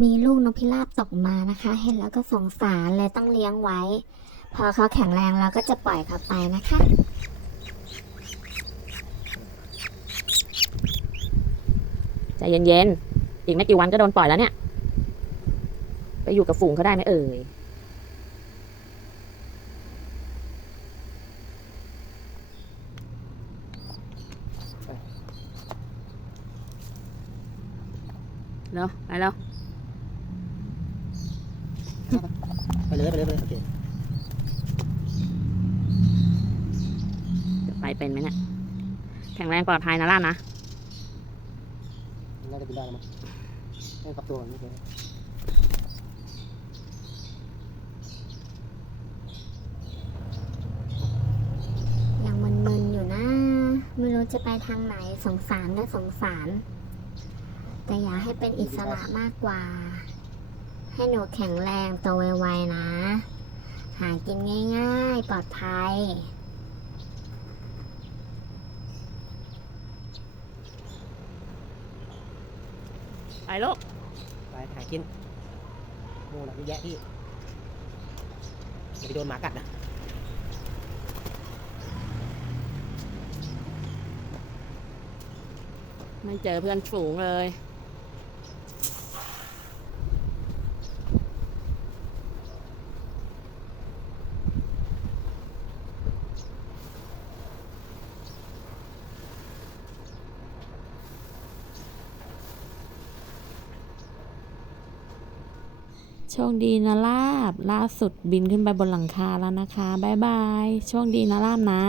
มีลูกนกพิราบตกมานะคะ เห็นแล้วก็สงสารเลยต้องเลี้ยงไว้ พอเขาแข็งแรงเราก็จะปล่อยเขาไปนะคะใจเย็นๆ อีกไม่กี่วันก็โดนปล่อยแล้วเนี่ย ไปอยู่กับฝูงเขาได้ไหมเอ่ย เร็ว ไปแล้ว ไปเลยไปเลยไปเลยโอเคจะไปเป็นไหมเนี่ยแข็งแรงปลอดภัยนะล่ะนะน่าจะบินได้แล้วมั้งให้ปรับตัวก่อนนิดเดียวยังมึนๆอยู่นะ ไม่รู้จะไปทางไหนสงสารก็สงสาร แต่อยากให้เป็นอิสระมากกว่า ให้หนูแข็งแรงโตไวๆนะ หากินง่ายๆ ปลอดภัย ไปลูกไปหากินโน่นน่ะเยอะแยะพี่อย่าไปโดนหมากัดนะไม่เจอเพื่อนฝูงเลย โชคดีนะลาบล่าสุดบินขึ้นไปบนหลังคาแล้วนะคะ บ๊ายบาย โชคดีนะลาบนะ